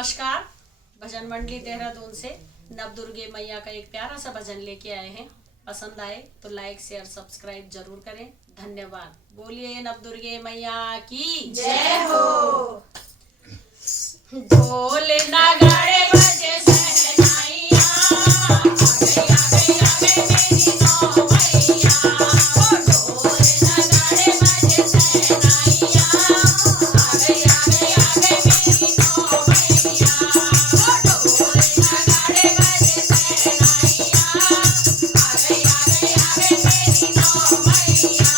नमस्कार। भजन मंडली देहरादून से नवदुर्गे मैया का एक प्यारा सा भजन लेके आए हैं। पसंद आए तो लाइक शेयर सब्सक्राइब जरूर करें। धन्यवाद। बोलिए नवदुर्गे मैया की जय हो। ढोल नगाड़े बजे शहनाइयाँ, आ गई आ गई मेरी नौ मैया। ढोल नगाड़े बजे शहनाइयाँ, आ गई मेरी नौ मैया। ढोल नगाड़े बजे शहनाइयाँ, आ गई मेरी नौ मैया।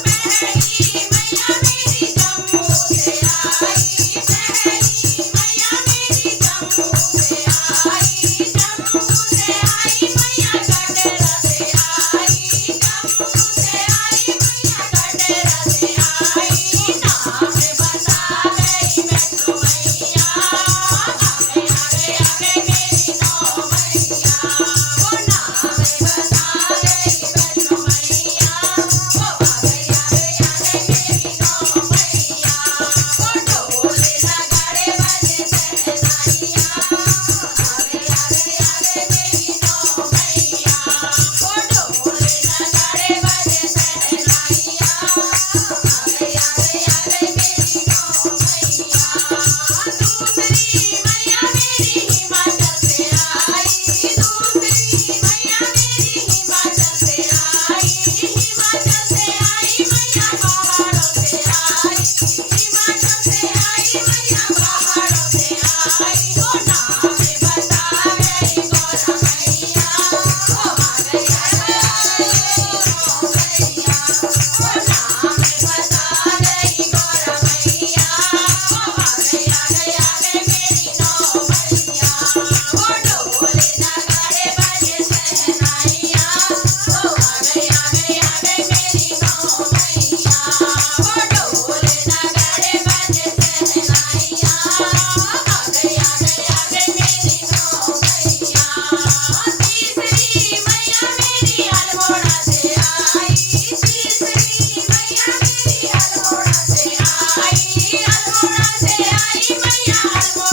पहली मैया मेरी जम्मू से आई, पहली मैया मेरी जम्मू से आई, जम्मू से आई मैया कटरा से आई, जम्मू से आई मैया कटरा से आई। नाम बता गई वैष्णो मैया, आ गई मेरी नौ मैया। वो नाम बता गई वैष्णो मैया, वो आ गई मेरी नौ मैया। वो ढोल नगाड़े बजे शहनाइयाँ, आ गई मेरी नौ मैया। वो ढोल नगाड़े बजे शहनाइयाँ, आ गई मेरी नौ मैया। दूसरी मैया मेरी हिमाचल से आई, दूसरी मैया मेरी हिमाचल से आई, हिमाचल से आई मैया पहाड़ों से आई, हिमाचल से आई मैया पहाड़ों से आई। वो नाम बता गई गौरा मैया, वो आ गई नौ मैया। वो नाम बता गई गौरा मैया, वो आ गई मेरी नौ मैया। वो ढोल नगाड़े बजे शहनाइयाँ, वो आ गई मेरी नौ मैया। वो ढोल नगाड़े बजे शहनाइयाँ, आ गई मेरी नौ मैया। तीसरी मैया मेरी अल्मोड़ा से आई, तीसरी मैया मेरी अल्मोड़ा से आई, अल्मोड़ा से आई मैया अल्मोड़ा